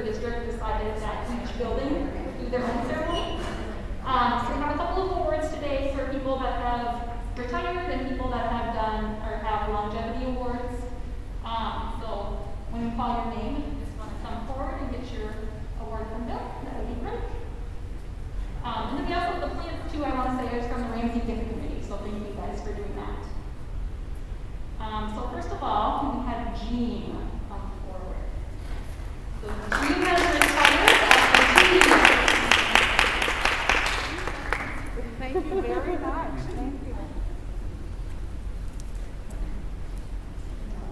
the district decided that each building would do their own ceremony. So we have a couple of awards today for people that have retired and people that have done or have longevity awards. So when we call your name, if you just want to come forward and get your award from Bill, that would be great. And then we also have the plants too, I want to say, is from the Ramsey Gift Committee, so thank you guys for doing that. So first of all, we have Jean come forward. So Jean has retired after 2 years. Thank you very much. Thank you.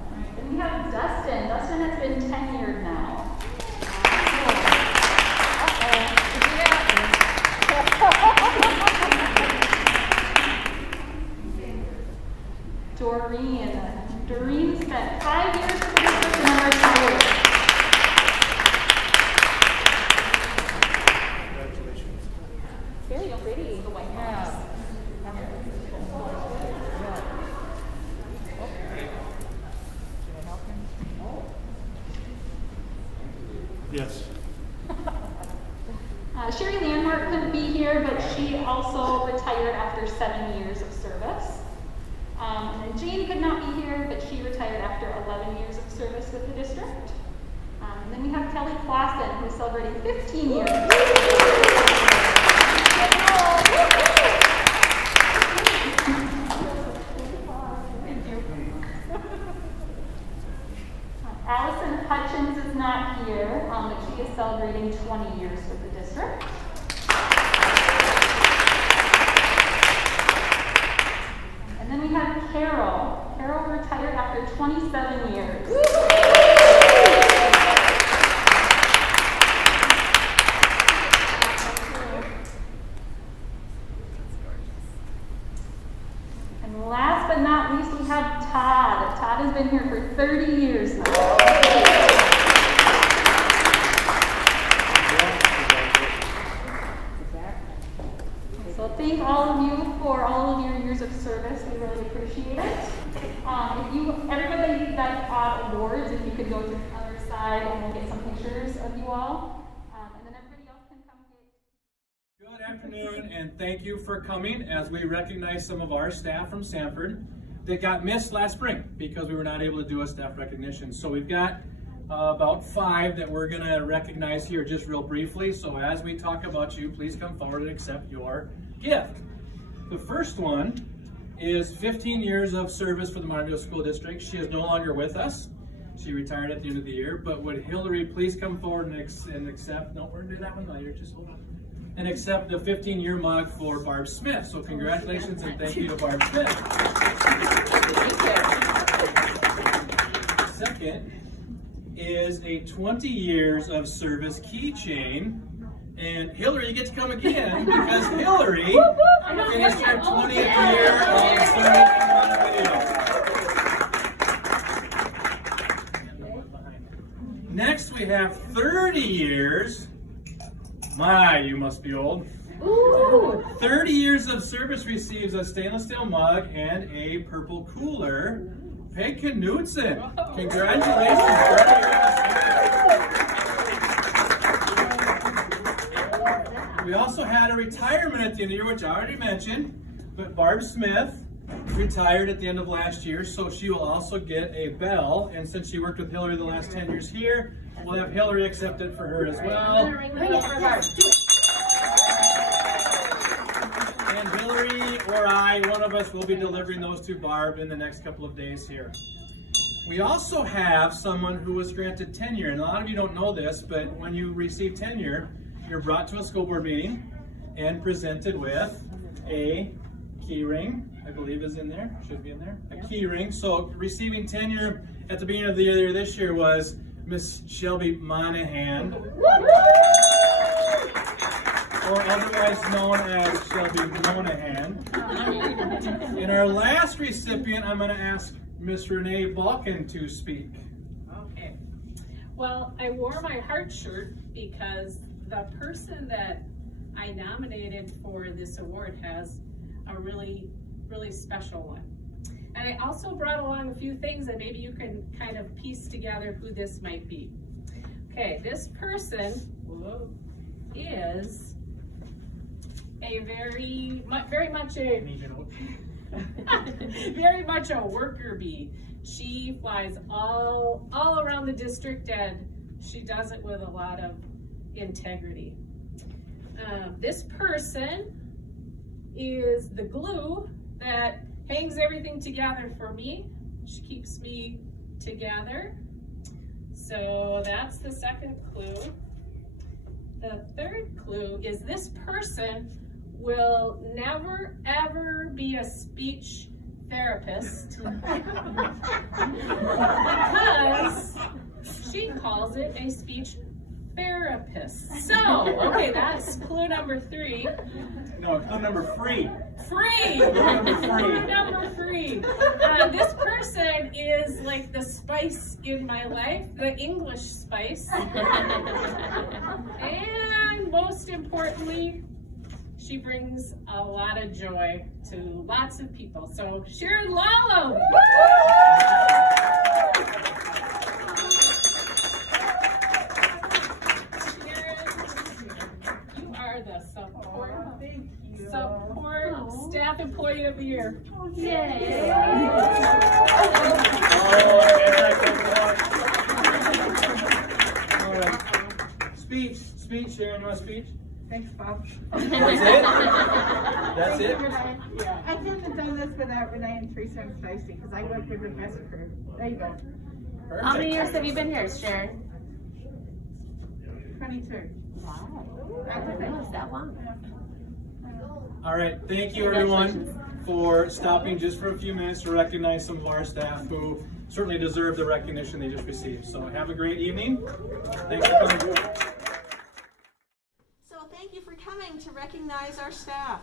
All right, then we have Dustin. Dustin has been tenured now. Doreen spent 5 years with the district and then retired. Congratulations. Very pretty. The White House. Yes. Sherry Landmark couldn't be here, but she also retired after 7 years of service. And Jane could not be here, but she retired after 11 years of service with the district. And then we have Kelly Clausen, who's celebrating 15 years. Thank you. Allison Hutchins is not here, but she is celebrating 20 years with the district. And then we have Carol. Carol retired after 27 years. And last but not least, we have Todd. Todd has been here for 30 years now. So thank all of you for all of your years of service. We really appreciate it. Everybody that got awards, if you could go to the other side and we'll get some pictures of you all. And then everybody else can come get. Good afternoon, and thank you for coming as we recognize some of our staff from Sanford that got missed last spring because we were not able to do a staff recognition. So we've got about 5 that we're going to recognize here just real briefly. So as we talk about you, please come forward and accept your gift. The first one is 15 years of service for the Monterville School District. She is no longer with us. She retired at the end of the year. But would Hillary please come forward and accept, no, we're going to do that one later, just hold on. And accept the 15-year mug for Barb Smith. So congratulations and thank you to Barb Smith. Second is a 20 years of service keychain. And Hillary, you get to come again because Hillary finished her 20th year of service in Montevideo. Next, we have 30 years. My, you must be old. Ooh. 30 years of service receives a stainless steel mug and a purple cooler. Peg Knudsen. Congratulations. We also had a retirement at the end of the year, which I already mentioned, but Barb Smith retired at the end of last year, so she will also get a bell, and since she worked with Hillary the last 10 years here, we'll have Hillary accept it for her as well. And Hillary or I, one of us, will be delivering those to Barb in the next couple of days here. We also have someone who was granted tenure, and a lot of you don't know this, but when you receive tenure, you're brought to a school board meeting and presented with a key ring, I believe is in there, should be in there, a key ring. So receiving tenure at the beginning of the year this year was Miss Shelby Monahan, or otherwise known as Shelby Monahan. And our last recipient, I'm going to ask Miss Renee Balkin to speak. Okay. Well, I wore my heart shirt because the person that I nominated for this award has a really, really special one. And I also brought along a few things that maybe you can kind of piece together who this might be. Okay, this person is a very much a very much a worker bee. She flies all around the district, and she does it with a lot of integrity. This person is the glue that hangs everything together for me. She keeps me together. So that's the second clue. The third clue is this person will never ever be a speech therapist because she calls it a speech therapist. So, okay, that's clue number 3. No, clue number 3. Free! Clue Number 3. This person is like the spice in my life, the English spice. And most importantly, she brings a lot of joy to lots of people. So, Sharon Lalo! You are the support staff employee of the year. Yay! All right. Speech, Sharon, you want a speech? Thanks, Bob. That's it? That's it? Yeah. I couldn't have done this without Renee and Teresa and Stacy because I worked with the best crew. There you go. Perfect. How many years have you been here, Sharon? 22. Wow. That was it. Oh, is that long? All right, thank you everyone for stopping just for a few minutes to recognize some of our staff who certainly deserve the recognition they just received. So have a great evening. Thanks for coming. So thank you for coming to recognize our staff.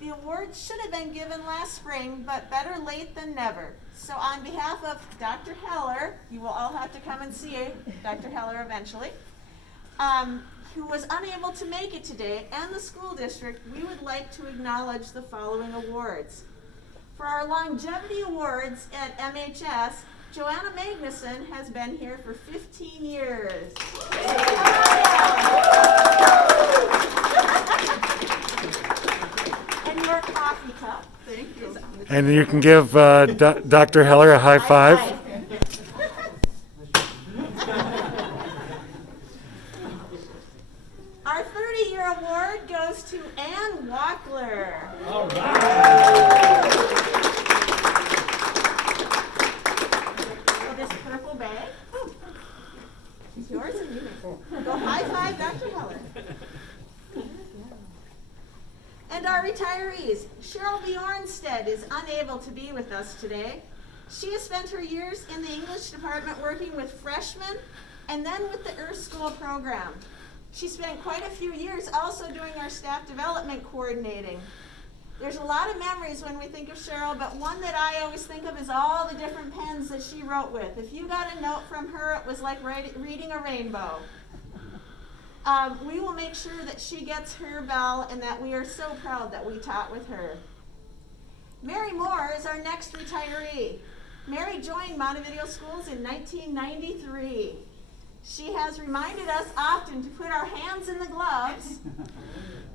The awards should have been given last spring, but better late than never. So on behalf of Dr. Heller, you will all have to come and see Dr. Heller eventually, who was unable to make it today, and the school district, we would like to acknowledge the following awards. For our longevity awards at MHS, Joanna Magnuson has been here for 15 years. And your coffee cup. Thank you. And you can give Dr. Heller a high five. Our 30-year award goes to Ann Wackler. All right. So this purple bag, it's yours and you may go high five Dr. Heller. And our retirees, Cheryl Bjornstead is unable to be with us today. She has spent her years in the English department working with freshmen and then with the Earth School program. She spent quite a few years also doing our staff development coordinating. There's a lot of memories when we think of Cheryl, but one that I always think of is all the different pens that she wrote with. If you got a note from her, it was like reading a rainbow. We will make sure that she gets her bell and that we are so proud that we taught with her. Mary Moore is our next retiree. Mary joined Montevideo Schools in 1993. She has reminded us often to put our hands in the gloves,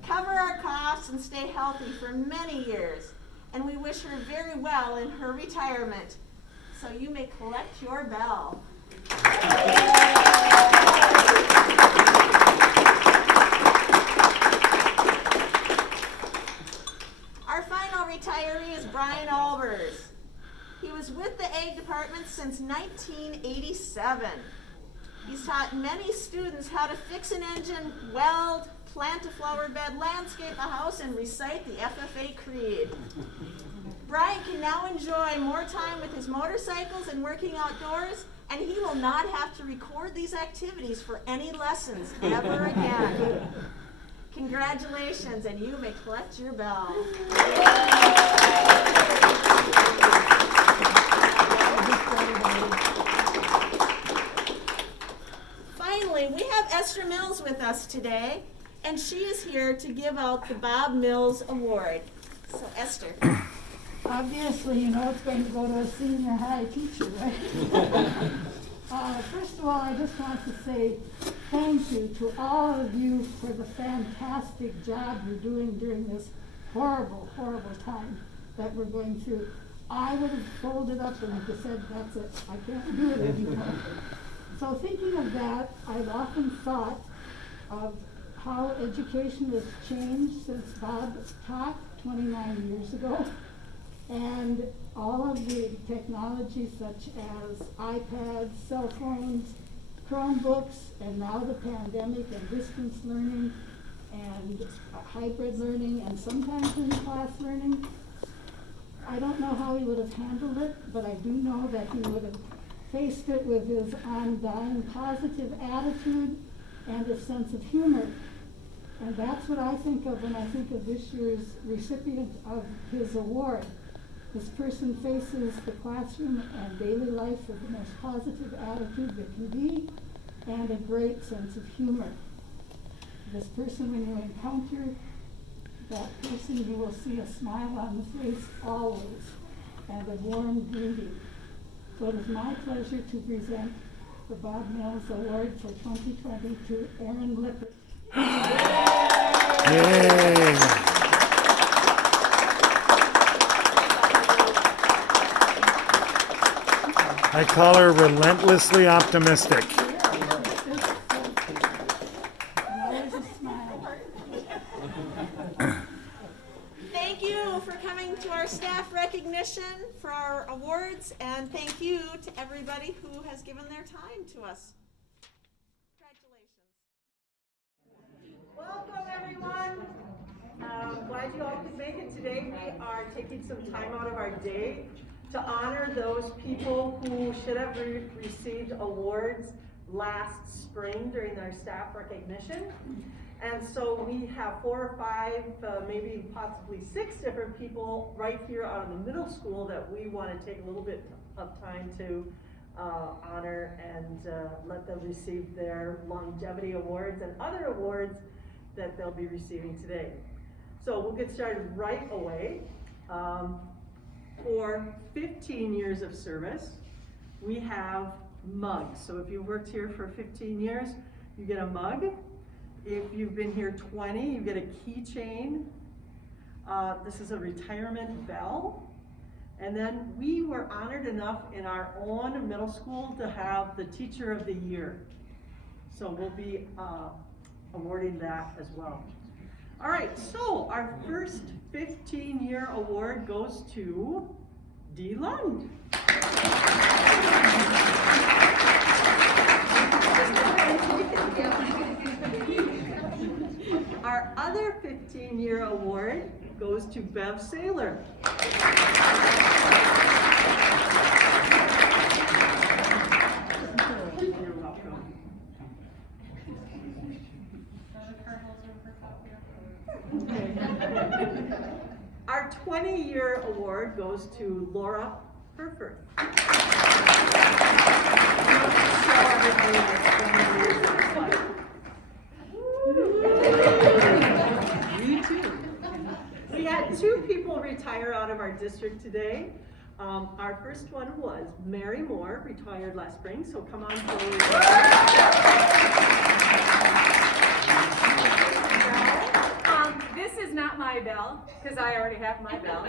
cover our coughs, and stay healthy for many years. And we wish her very well in her retirement. So you may collect your bell. Our final retiree is Brian Albers. He was with the Ag Department since 1987. He's taught many students how to fix an engine, weld, plant a flower bed, landscape a house, and recite the FFA Creed. Brian can now enjoy more time with his motorcycles and working outdoors, and he will not have to record these activities for any lessons ever again. Congratulations, and you may collect your bell. Finally, we have Esther Mills with us today, and she is here to give out the Bob Mills Award. So, Esther. Obviously, you know it's going to go to a senior high teacher, right? First of all, I just want to say thank you to all of you for the fantastic job you're doing during this horrible, horrible time that we're going through. I would have folded up and just said, that's it, I can't do it anymore. So thinking of that, I've often thought of how education has changed since Bob taught 29 years ago. And all of the technology such as iPads, cell phones, Chromebooks, and now the pandemic and distance learning and hybrid learning and sometimes in-class learning. I don't know how he would have handled it, but I do know that he would have faced it with his undying positive attitude and a sense of humor. And that's what I think of when I think of this year's recipient of his award. This person faces the classroom and daily life with the most positive attitude that can be and a great sense of humor. This person, when you encounter that person, you will see a smile on the face always and a warm greeting. So it is my pleasure to present the Bob Mills Award for 2020 to Aaron Lippert. Yay! I call her relentlessly optimistic. Thank you for coming to our staff recognition for our awards, and thank you to everybody who has given their time to us. Congratulations. Welcome, everyone. Glad you all could make it today. We are taking some time out of our day to honor those people who should have received awards last spring during our staff recognition. And so we have 4 or 5, maybe possibly 6 different people right here out of the middle school that we want to take a little bit of time to honor and let them receive their longevity awards and other awards that they'll be receiving today. So we'll get started right away. For 15 years of service, we have mugs. So if you've worked here for 15 years, you get a mug. If you've been here 20, you get a keychain. This is a retirement bell. And then we were honored enough in our own middle school to have the Teacher of the Year. So we'll be awarding that as well. All right, so our first 15-year award goes to Dee Lund. Our other 15-year award goes to Bev Saylor. You're welcome. Our 20-year award goes to Laura Herford. Me too. We had 2 people retire out of our district today. Our first one was Mary Moore, retired last spring, so come on forward. This is not my bell, because I already have my bell.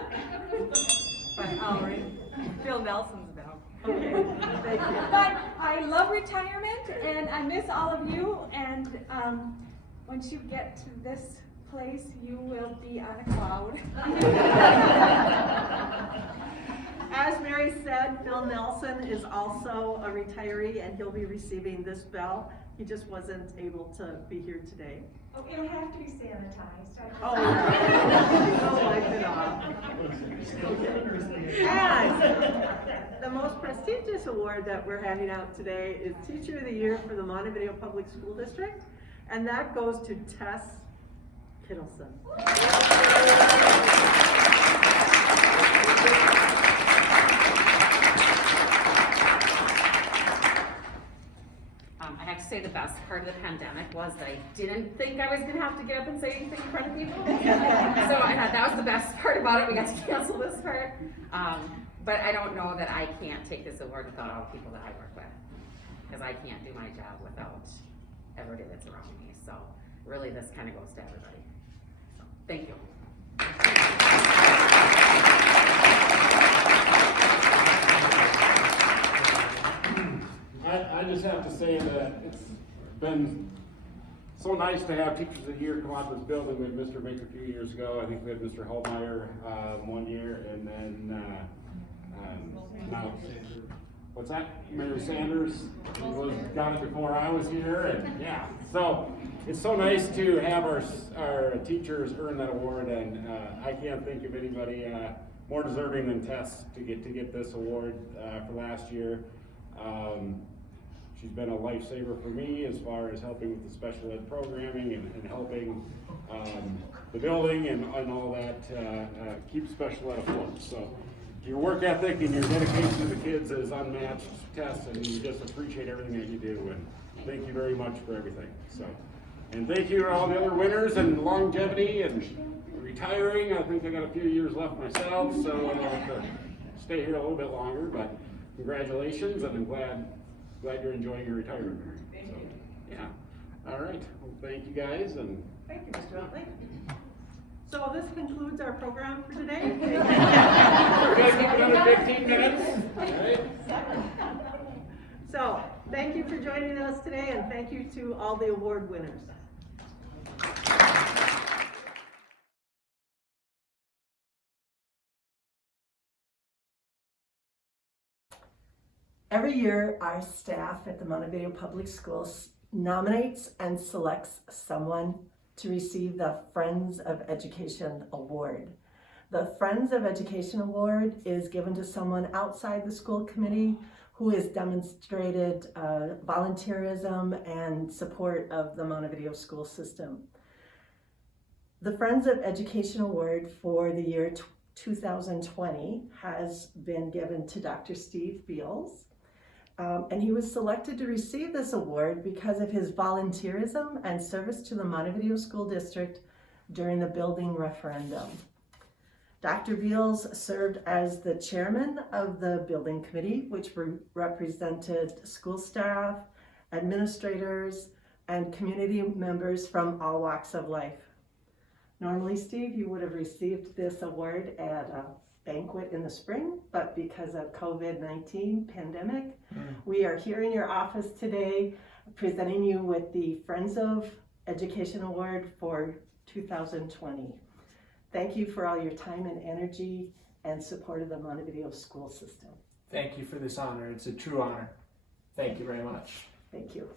But I'll ring Phil Nelson's bell. Okay, thank you. But I love retirement, and I miss all of you, and once you get to this place, you will be on a cloud. As Mary said, Phil Nelson is also a retiree, and he'll be receiving this bell. He just wasn't able to be here today. Oh, it'll have to be sanitized. Oh, no, wipe it off. And the most prestigious award that we're handing out today is Teacher of the Year for the Montevideo Public School District, and that goes to Tess Kittleson. I have to say the best part of the pandemic was that I didn't think I was going to have to get up and say anything in front of people. So I thought that was the best part about it. We got to cancel this part. But I don't know that I can't take this award without all the people that I work with. because I can't do my job without everybody that's around me. So really, this kind of goes to everybody. So, thank you. I just have to say that it's been so nice to have teachers of the year come out to this building. We had Mr. Mink a few years ago. I think we had Mr. Holmeyer 1 year, and then now, what's that? Mary Sanders got it before I was here, and yeah. So it's so nice to have our teachers earn that award, and I can't think of anybody more deserving than Tess to get this award for last year. She's been a lifesaver for me as far as helping with the special ed programming and helping the building and all that keep special ed afloat. So your work ethic and your dedication to the kids is unmatched, Tess, and you just appreciate everything that you do. And thank you very much for everything. So, and thank you to all the other winners and longevity and retiring. I think I got a few years left myself, so I'll have to stay here a little bit longer. But congratulations, and I'm glad you're enjoying your retirement. So, yeah. All right. Well, thank you guys. And Thank you, Mr. Huntley. So this concludes our program for today. we're gonna keep another 15 minutes. All right. So thank you for joining us today, and thank you to all the award winners. Every year, our staff at the Montevideo Public Schools nominates and selects someone to receive the Friends of Education Award. The Friends of Education Award is given to someone outside the school committee who has demonstrated volunteerism and support of the Montevideo school system. The Friends of Education Award for the year 2020 has been given to Dr. Steve Beals. And he was selected to receive this award because of his volunteerism and service to the Montevideo School District during the building referendum. Dr. Beals served as the chairman of the building committee, which represented school staff, administrators, and community members from all walks of life. Normally, Steve, you would have received this award at a banquet in the spring, but because of COVID-19 pandemic, we are here in your office today presenting you with the Friends of Education Award for 2020. Thank you for all your time and energy and support of the Montevideo school system. Thank you for this honor. It's a true honor. Thank you very much. Thank you.